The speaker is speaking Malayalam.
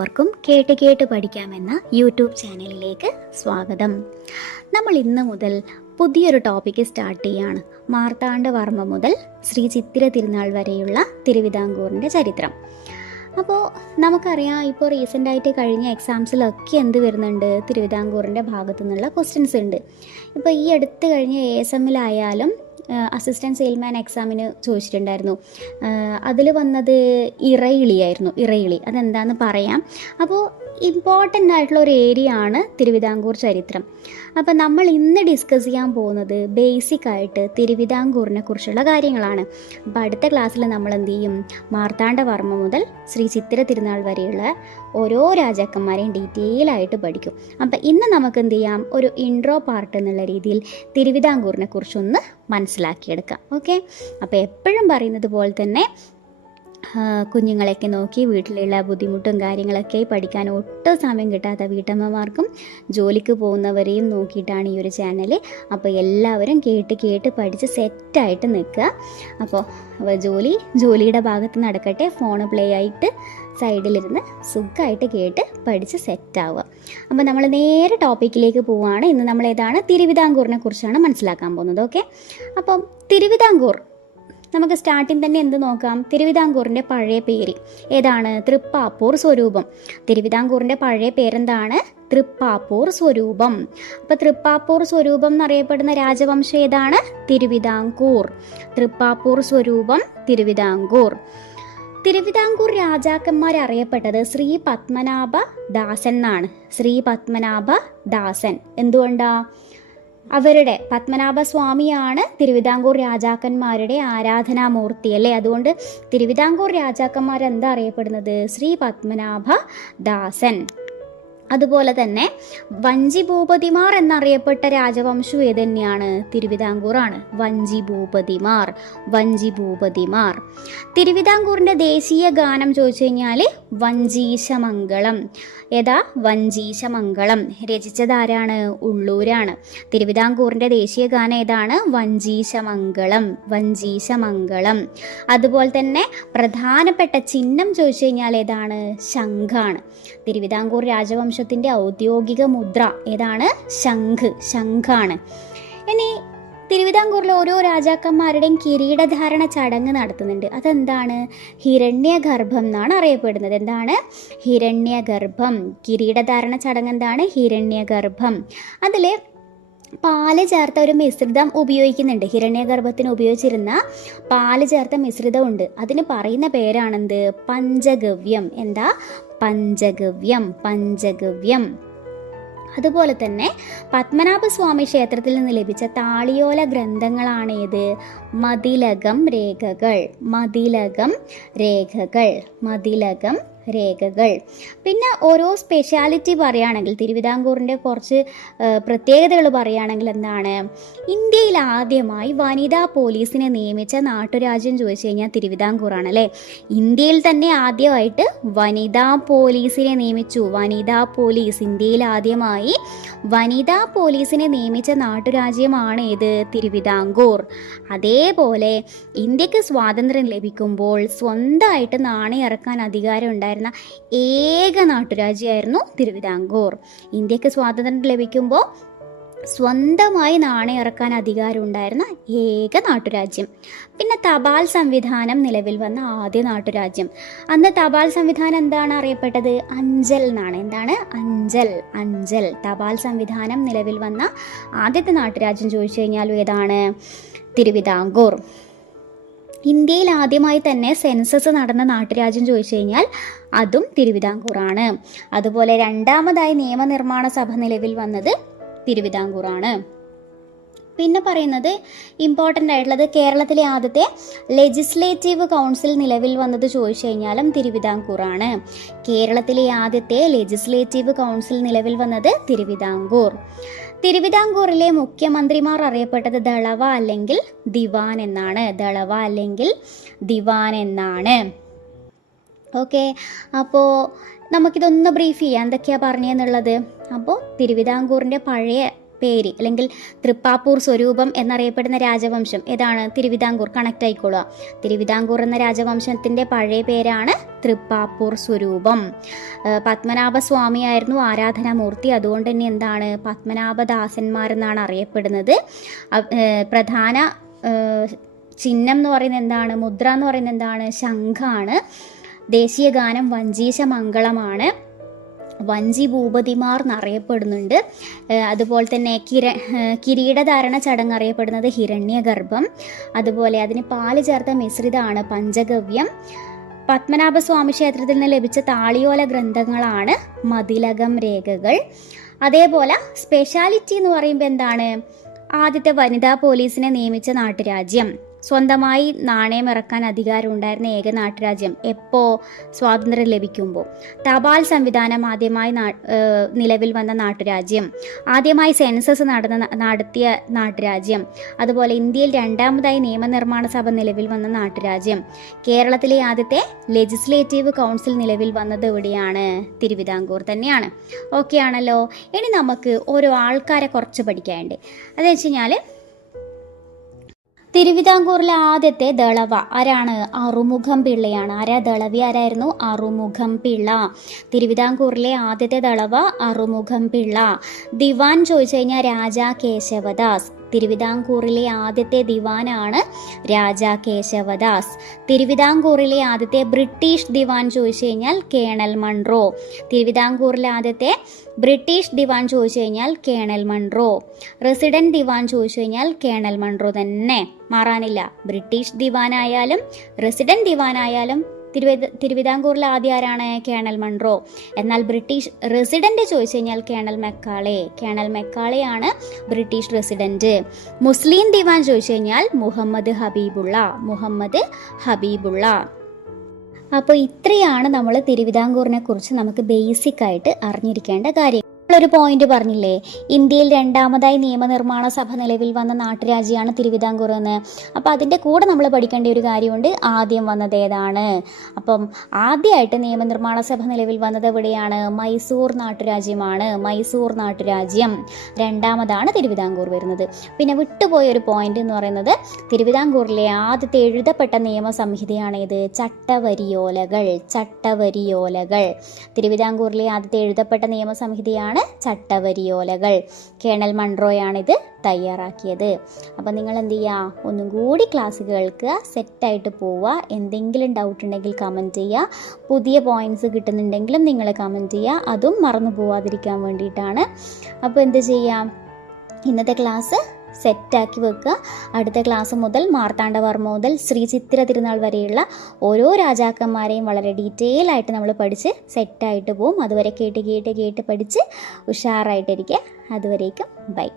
എല്ലാവർക്കും കേട്ട് കേട്ട് പഠിക്കാമെന്ന യൂട്യൂബ് ചാനലിലേക്ക് സ്വാഗതം. നമ്മൾ ഇന്ന് മുതൽ പുതിയൊരു ടോപ്പിക്ക് സ്റ്റാർട്ട് ചെയ്യാണ്. മാർത്താണ്ഡവർമ്മ മുതൽ ശ്രീ ചിത്തിര തിരുനാൾ വരെയുള്ള തിരുവിതാംകൂറിന്റെ ചരിത്രം. അപ്പോൾ നമുക്കറിയാം ഇപ്പോൾ റീസെന്റായിട്ട് കഴിഞ്ഞ എക്സാംസിലൊക്കെ എന്ത് വരുന്നുണ്ട്? തിരുവിതാംകൂറിന്റെ ഭാഗത്തു നിന്നുള്ള ക്വസ്റ്റ്യൻസ് ഉണ്ട്. ഇപ്പോൾ ഈ അടുത്ത് കഴിഞ്ഞ എ എസ് എമ്മിലായാലും അസിസ്റ്റന്റ് സെയിൽമാൻ എക്സാമിന് ചോദിച്ചിട്ടുണ്ടായിരുന്നു. അതിൽ വന്നത് ഇറയിളിയായിരുന്നു ഇറയിളി. അതെന്താന്ന് പറയാം. അപ്പോൾ ഇമ്പോർട്ടന്റ് ആയിട്ടുള്ള ഒരു ഏരിയ ആണ് തിരുവിതാംകൂർ ചരിത്രം. അപ്പോൾ നമ്മൾ ഇന്ന് ഡിസ്കസ് ചെയ്യാൻ പോകുന്നത് ബേസിക് ആയിട്ട് തിരുവിതാംകൂറിനെ കുറിച്ചുള്ള കാര്യങ്ങളാണ്. അപ്പോൾ അടുത്ത ക്ലാസ്സിൽ നമ്മൾ എന്ത് ചെയ്യും? മാർത്താണ്ഡവർമ്മ മുതൽ ശ്രീ ചിത്തിര തിരുനാൾ വരെയുള്ള ഓരോ രാജാക്കന്മാരെയും ഡീറ്റെയിൽ ആയിട്ട് പഠിക്കും. അപ്പോൾ ഇന്ന് നമുക്ക് എന്ത് ചെയ്യാം? ഒരു ഇൻട്രോ പാർട്ട് എന്നുള്ള രീതിയിൽ തിരുവിതാംകൂറിനെ കുറിച്ചൊന്ന് മനസ്സിലാക്കിയെടുക്കാം. ഓക്കെ അപ്പോൾ എപ്പോഴും പറയുന്നത് പോലെ തന്നെ കുഞ്ഞുങ്ങളെയൊക്കെ നോക്കി വീട്ടിലുള്ള ബുദ്ധിമുട്ടും കാര്യങ്ങളൊക്കെ പഠിക്കാൻ ഒട്ടും സമയം കിട്ടാത്ത വീട്ടമ്മമാർക്കും ജോലിക്ക് പോകുന്നവരെയും നോക്കിയിട്ടാണ് ഈ ഒരു ചാനൽ അപ്പോൾ എല്ലാവരും കേട്ട് കേട്ട് പഠിച്ച് സെറ്റായിട്ട് നിൽക്കുക. അപ്പോൾ ജോലി ജോലിയുടെ ഭാഗത്ത് നടക്കട്ടെ ഫോൺ പ്ലേ ആയിട്ട് സൈഡിലിരുന്ന് സുഖമായിട്ട് കേട്ട് പഠിച്ച് സെറ്റാവുക അപ്പോൾ നമ്മൾ നേരെ ടോപ്പിക്കിലേക്ക് പോവുകയാണ് ഇന്ന് നമ്മൾ ഏതാണ്? തിരുവിതാംകൂറിനെ കുറിച്ചാണ് മനസ്സിലാക്കാൻ പോകുന്നത്. ഓക്കെ അപ്പം തിരുവിതാംകൂർ നമുക്ക് സ്റ്റാർട്ടിങ് തന്നെ എന്ത് നോക്കാം? തിരുവിതാംകൂറിന്റെ പഴയ പേര്. ഏതാണ്? തൃപ്പാപ്പൂർ സ്വരൂപം. തിരുവിതാംകൂറിന്റെ പഴയ പേരെന്താണ്? തൃപ്പാപ്പൂർ സ്വരൂപം. അപ്പോൾ തൃപ്പാപ്പൂർ സ്വരൂപം എന്നറിയപ്പെടുന്ന രാജവംശം ഏതാണ്? തിരുവിതാംകൂർ. തൃപ്പാപ്പൂർ സ്വരൂപം തിരുവിതാംകൂർ. തിരുവിതാംകൂർ രാജാക്കന്മാർ അറിയപ്പെട്ടത് ശ്രീ പത്മനാഭ ദാസൻ എന്നാണ്. ശ്രീ പത്മനാഭ ദാസൻ എന്തുകൊണ്ടാ? അവരുടെ പത്മനാഭസ്വാമിയാണ് തിരുവിതാംകൂർ രാജാക്കന്മാരുടെ ആരാധനാമൂർത്തി അല്ലേ? അതുകൊണ്ട് തിരുവിതാംകൂർ രാജാക്കന്മാർ എന്താ അറിയപ്പെടുന്നത്? ശ്രീ പത്മനാഭ ദാസൻ അതുപോലെ തന്നെ വഞ്ചി ഭൂപതിമാർ എന്നറിയപ്പെട്ട രാജവംശം ഏത് തന്നെയാണ് തിരുവിതാംകൂറാണ്. വഞ്ചി ഭൂപതിമാർ വഞ്ചി ഭൂപതിമാർ തിരുവിതാംകൂറിന്റെ ദേശീയ ഗാനം ചോദിച്ചു കഴിഞ്ഞാൽ വഞ്ചീശമംഗളം. ഏതാ? വഞ്ചീശമംഗളം. രചിച്ചതാരാണ്? ഉള്ളൂരാണ്. തിരുവിതാംകൂറിന്റെ ദേശീയ ഗാനം ഏതാണ്? വഞ്ചീശമംഗളം വഞ്ചീശമംഗളം. അതുപോലെ തന്നെ പ്രധാനപ്പെട്ട ചിഹ്നം ചോദിച്ചു കഴിഞ്ഞാൽ ഏതാണ്? ശംഖാണ്. തിരുവിതാംകൂർ രാജവംശത്തിന്റെ ഔദ്യോഗിക മുദ്ര ഏതാണ്? ശംഖ്. ശംഖാണ്. ഇനി തിരുവിതാംകൂറിലെ ഓരോ രാജാക്കന്മാരുടെയും കിരീടധാരണ ചടങ്ങ് നടത്തുന്നുണ്ട്. അതെന്താണ്? ഹിരണ്യഗർഭം എന്നാണ് അറിയപ്പെടുന്നത്. എന്താണ്? ഹിരണ്യഗർഭം. കിരീടധാരണ ചടങ്ങ് എന്താണ്? ഹിരണ്യഗർഭം. അതിൽ പാൽ ചേർത്ത ഒരു മിശ്രിതം ഉപയോഗിക്കുന്നുണ്ട്. ഹിരണ്യഗർഭത്തിന് ഉപയോഗിച്ചിരുന്ന പാൽ ചേർത്ത മിശ്രിതമുണ്ട്. അതിന് പറയുന്ന പേരാണെന്ത്? പഞ്ചഗവ്യം. എന്താ? പഞ്ചഗവ്യം പഞ്ചഗവ്യം. അതുപോലെ തന്നെ പത്മനാഭസ്വാമി ക്ഷേത്രത്തിൽ നിന്ന് ലഭിച്ച താളിയോല ഗ്രന്ഥങ്ങളാണ് ഏത് മതിലകം രേഖകൾ മതിലകം രേഖകൾ മതിലകം രേഖകൾ. പിന്നെ ഓരോ സ്പെഷ്യാലിറ്റി പറയുകയാണെങ്കിൽ തിരുവിതാംകൂറിന്റെ കുറച്ച് പ്രത്യേകതകൾ പറയുകയാണെങ്കിൽ എന്താണ്? ഇന്ത്യയിൽ ആദ്യമായി വനിതാ പോലീസിനെ നിയമിച്ച നാട്ടുരാജ്യം ചോദിച്ചു കഴിഞ്ഞാൽ തിരുവിതാംകൂറാണ് അല്ലേ? ഇന്ത്യയിൽ തന്നെ ആദ്യമായിട്ട് വനിതാ പോലീസിനെ നിയമിച്ചു. വനിതാ പോലീസ് ഇന്ത്യയിൽ ആദ്യമായി വനിതാ പോലീസിനെ നിയമിച്ച നാട്ടുരാജ്യമാണ് ഏത്? തിരുവിതാംകൂർ. അതേപോലെ ഇന്ത്യയ്ക്ക് സ്വാതന്ത്ര്യം ലഭിക്കുമ്പോൾ സ്വന്തമായിട്ട് നാണയം ഇറക്കാൻ അധികാരം ഉണ്ടായിരുന്ന ഏക നാട്ടുരാജ്യമായിരുന്നു തിരുവിതാംകൂർ. ഇന്ത്യയ്ക്ക് സ്വാതന്ത്ര്യം ലഭിക്കുമ്പോൾ സ്വന്തമായി നാണയം ഇറക്കാൻ അധികാരം ഉണ്ടായിരുന്ന ഏക നാട്ടുരാജ്യം. പിന്നെ തപാൽ സംവിധാനം നിലവിൽ വന്ന ആദ്യ നാട്ടുരാജ്യം. അന്ന് തപാൽ സംവിധാനം എന്താണ് അറിയപ്പെട്ടത്? അഞ്ചൽ എന്നാണ്. എന്താണ്? അഞ്ചൽ അഞ്ചൽ. തപാൽ സംവിധാനം നിലവിൽ വന്ന ആദ്യത്തെ നാട്ടുരാജ്യം ചോദിച്ചു കഴിഞ്ഞാൽ ഏതാണ്? തിരുവിതാംകൂർ. ഇന്ത്യയിൽ ആദ്യമായി തന്നെ സെൻസസ് നടന്ന നാട്ടുരാജ്യം ചോദിച്ചു കഴിഞ്ഞാൽ അതും തിരുവിതാംകൂറാണ്. അതുപോലെ രണ്ടാമതായി നിയമനിർമ്മാണ സഭ നിലവിൽ വന്നത് തിരുവിതാംകൂറാണ്. പിന്നെ പറയുന്നത് ഇമ്പോർട്ടന്റ് ആയിട്ടുള്ളത് കേരളത്തിലെ ആദ്യത്തെ ലെജിസ്ലേറ്റീവ് കൗൺസിൽ നിലവിൽ വന്നത് ചോദിച്ചു കഴിഞ്ഞാലും തിരുവിതാംകൂറാണ്. കേരളത്തിലെ ആദ്യത്തെ ലെജിസ്ലേറ്റീവ് കൗൺസിൽ നിലവിൽ വന്നത് തിരുവിതാംകൂർ. തിരുവിതാംകൂറിലെ മുഖ്യമന്ത്രിമാർ അറിയപ്പെട്ടത് ദളവ അല്ലെങ്കിൽ ദിവാൻ എന്നാണ്. ദളവ അല്ലെങ്കിൽ ദിവാൻ എന്നാണ്. ഓക്കെ അപ്പോൾ നമുക്കിതൊന്ന് ബ്രീഫ് ചെയ്യാം. എന്തൊക്കെയാണ് പറഞ്ഞതെന്നുള്ളത് അപ്പോൾ തിരുവിതാംകൂറിന്റെ പഴയ പേര് അല്ലെങ്കിൽ തൃപ്പാപ്പൂർ സ്വരൂപം എന്നറിയപ്പെടുന്ന രാജവംശം ഏതാണ്? തിരുവിതാംകൂർ. കണക്ട് ആയിക്കൊള്ളുക തിരുവിതാംകൂർ എന്ന രാജവംശത്തിന്റെ പഴയ പേരാണ് തൃപ്പാപ്പൂർ സ്വരൂപം. പത്മനാഭ പത്മനാഭസ്വാമിയായിരുന്നു ആരാധനാമൂർത്തി. അതുകൊണ്ട് തന്നെ എന്താണ്? പത്മനാഭദാസന്മാരെന്നാണ് അറിയപ്പെടുന്നത്. പ്രധാന ചിഹ്നം എന്ന് പറയുന്നത് എന്താണ്? മുദ്ര എന്ന് പറയുന്നത് എന്താണ്? ശംഖാണ്. ദേശീയ ഗാനം വഞ്ചീശ മംഗളമാണ് വഞ്ചി ഭൂപതിമാർ എന്നറിയപ്പെടുന്നുണ്ട് അതുപോലെ തന്നെ കിര കിരീടധാരണ ചടങ്ങ് അറിയപ്പെടുന്നത് ഹിരണ്യഗർഭം. അതുപോലെ അതിന് പാൽ ചേർത്ത മിശ്രിതമാണ് പഞ്ചഗവ്യം. പത്മനാഭസ്വാമി ക്ഷേത്രത്തിൽ നിന്ന് ലഭിച്ച താളിയോല ഗ്രന്ഥങ്ങളാണ് മതിലകം രേഖകൾ. അതേപോലെ സ്പെഷ്യാലിറ്റി എന്ന് പറയുമ്പോൾ എന്താണ്? ആദ്യത്തെ വനിതാ പോലീസിനെ നിയമിച്ച നാട്ടുരാജ്യം. സ്വന്തമായി നാണയം ഇറക്കാൻ അധികാരം ഉണ്ടായിരുന്ന ഏക നാട്ടുരാജ്യം എപ്പോ സ്വാതന്ത്ര്യം ലഭിക്കുമ്പോൾ തപാൽ സംവിധാനം ആദ്യമായി നിലവിൽ വന്ന നാട്ടുരാജ്യം ആദ്യമായി സെൻസസ് നടന്ന നടത്തിയ നാട്ടുരാജ്യം അതുപോലെ ഇന്ത്യയിൽ രണ്ടാമതായി നിയമനിർമ്മാണ സഭ നിലവിൽ വന്ന നാട്ടുരാജ്യം കേരളത്തിലെ ആദ്യത്തെ ലെജിസ്ലേറ്റീവ് കൗൺസിൽ നിലവിൽ വന്നത് എവിടെയാണ്? തിരുവിതാംകൂർ തന്നെയാണ്. ഓക്കെ ആണല്ലോ. ഇനി നമുക്ക് ഓരോ ആൾക്കാരെ കുറച്ച് പഠിക്കാനുണ്ട്. അതെന്ന് വെച്ച് കഴിഞ്ഞാൽ തിരുവിതാംകൂറിലെ ആദ്യത്തെ ദളവ. ആരാണ്? അറുമുഖം പിള്ളയാണ്. ആരാ ദളവി? ആരായിരുന്നു? അറുമുഖം പിള്ള. തിരുവിതാംകൂറിലെ ആദ്യത്തെ ദളവ അറുമുഖം പിള്ള. ദിവാൻ ചോദിച്ചു കഴിഞ്ഞാൽ രാജാ കേശവദാസ്. തിരുവിതാംകൂറിലെ ആദ്യത്തെ ദിവാനാണ് രാജാ കേശവദാസ് തിരുവിതാംകൂറിലെ ആദ്യത്തെ ബ്രിട്ടീഷ് ദിവാൻ ചോദിച്ചു കഴിഞ്ഞാൽ കേണൽ മൺറോ. തിരുവിതാംകൂറിലെ ആദ്യത്തെ ബ്രിട്ടീഷ് ദിവാൻ ചോദിച്ചു കഴിഞ്ഞാൽ കേണൽ മൺറോ. റെസിഡന്റ് ദിവാൻ ചോദിച്ചു കഴിഞ്ഞാൽ കേണൽ മൺറോ തന്നെ. മാറാനില്ല. ബ്രിട്ടീഷ് ദിവാനായാലും റെസിഡന്റ് ദിവാനായാലും തിരുവിത തിരുവിതാംകൂറിൽ ആദ്യം ആരാണ് കേണൽ മൺറോ. എന്നാൽ ബ്രിട്ടീഷ് റെസിഡന്റ് ചോദിച്ചു കഴിഞ്ഞാൽ കേണൽ മെക്കാളെ. കേണൽ മെക്കാളെയാണ് ബ്രിട്ടീഷ് റെസിഡന്റ്. മുസ്ലിം ദിവാൻ ചോദിച്ചു കഴിഞ്ഞാൽ മുഹമ്മദ് ഹബീബുള്ള മുഹമ്മദ് ഹബീബുള്ള. അപ്പോൾ ഇത്രയാണ് നമ്മൾ തിരുവിതാംകൂറിനെ കുറിച്ച് നമുക്ക് ബേസിക് ആയിട്ട് അറിഞ്ഞിരിക്കേണ്ട കാര്യം. ഒരു പോയിന്റ് പറഞ്ഞില്ലേ? ഇന്ത്യയിൽ രണ്ടാമതായി നിയമനിർമ്മാണ സഭ നിലവിൽ വന്ന നാട്ടുരാജ്യമാണ് തിരുവിതാംകൂർ എന്ന്. അപ്പോൾ അതിന്റെ കൂടെ നമ്മൾ പഠിക്കേണ്ട ഒരു കാര്യമുണ്ട്. ആദ്യം വന്നത് ഏതാണ്? അപ്പം ആദ്യമായിട്ട് നിയമനിർമ്മാണ സഭ നിലവിൽ വന്നത് എവിടെയാണ്? മൈസൂർ നാട്ടുരാജ്യമാണ്. മൈസൂർ നാട്ടുരാജ്യം. രണ്ടാമതാണ് തിരുവിതാംകൂർ വരുന്നത്. പിന്നെ വിട്ടുപോയ ഒരു പോയിന്റ് എന്ന് പറയുന്നത് തിരുവിതാംകൂറിലെ ആദ്യത്തെ എഴുതപ്പെട്ട നിയമസംഹിതയാണ് ഇത് ചട്ടവരിയോലകൾ. ചട്ടവരിയോലകൾ. തിരുവിതാംകൂറിലെ ആദ്യത്തെ എഴുതപ്പെട്ട നിയമസംഹിതയാണ് ചട്ടവരിയോലകൾ. കേണൽ മൺട്രോയാണിത് തയ്യാറാക്കിയത്. അപ്പോൾ നിങ്ങൾ എന്ത് ചെയ്യുക ഒന്നും കൂടി ക്ലാസ് കേൾക്കുക സെറ്റായിട്ട് പോവുക. എന്തെങ്കിലും ഡൗട്ട് ഉണ്ടെങ്കിൽ കമന്റ് ചെയ്യുക. പുതിയ പോയിന്റ്സ് കിട്ടുന്നുണ്ടെങ്കിലും നിങ്ങൾ കമന്റ് ചെയ്യുക. അതും മറന്നു പോവാതിരിക്കാൻ വേണ്ടിയിട്ടാണ്. അപ്പോൾ എന്ത് ചെയ്യാം? ഇന്നത്തെ ക്ലാസ് സെറ്റാക്കി വെക്കുക. അടുത്ത ക്ലാസ് മുതൽ മാർത്താണ്ഡവർമ്മ മുതൽ ശ്രീ ചിത്ര തിരുനാൾ വരെയുള്ള ഓരോ രാജാക്കന്മാരെയും വളരെ ഡീറ്റെയിൽ ആയിട്ട് നമ്മൾ പഠിച്ച് സെറ്റായിട്ട് പോവും. അതുവരെ കേട്ട് കേട്ട് കേട്ട് പഠിച്ച് ഉഷാറായിട്ടിരിക്കുക. അതുവരേക്കും ബൈ